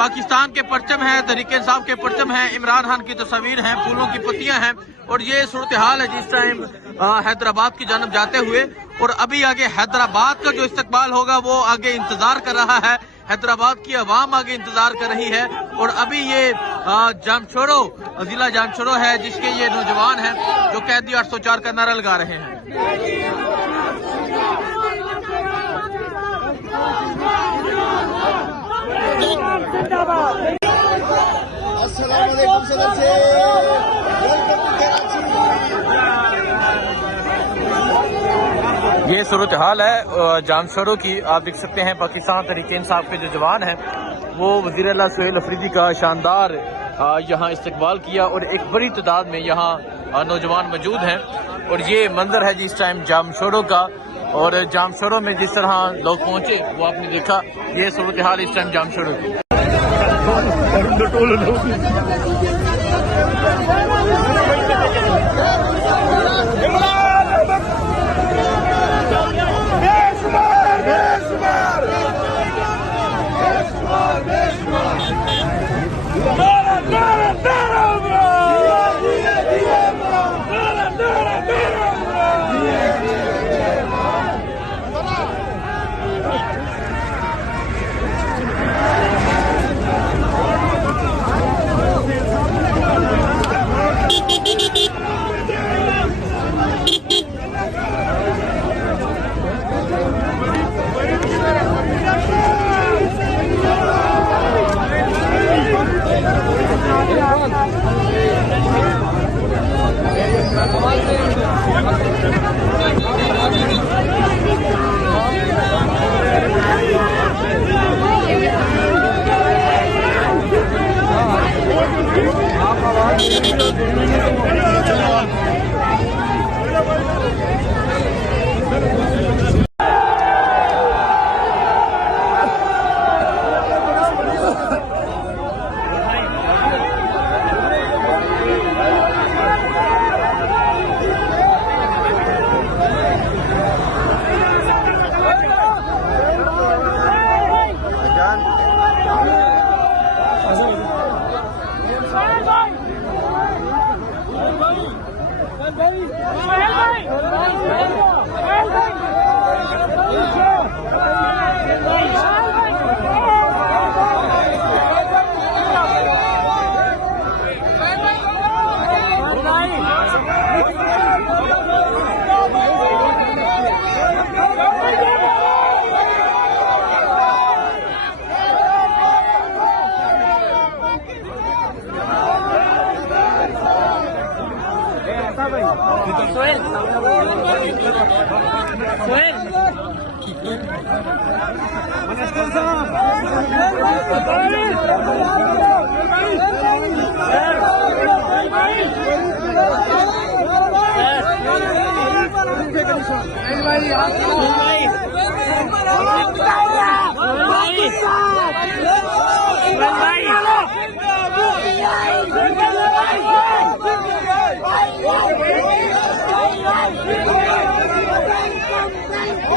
पाकिस्तान के परचम हैं, तहरीक इंसाफ के परचम हैं, इमरान खान की तस्वीर हैं, फूलों की पत्तियां हैं। और ये सूरत हाल है जिस टाइम हैदराबाद की जानब जाते हुए। और अभी आगे हैदराबाद का जो इस्तकबाल होगा वो आगे इंतजार कर रहा है, हैदराबाद की आवाम आगे इंतजार कर रही है। और अभी ये जामशोरो जिला जामशोरो है जिसके ये नौजवान हैं जो कैदी 804 का नारा लगा रहे हैं। अस्सलाम वालेकुम सदर से ये सूरत हाल है जामशोरो की। आप देख सकते हैं पाकिस्तान तहरीक इंसाफ के जो जवान हैं वो वज़ीर आला सुहेल अफरीदी का शानदार यहाँ इस्तकबाल किया और एक बड़ी तादाद में यहाँ नौजवान मौजूद हैं। और ये मंजर है जिस टाइम जामशोरो का। और जामशोरो में जिस तरह लोग पहुंचे वो आपने देखा। ये सूरत हाल इस टाइम जामशोरो की। Soel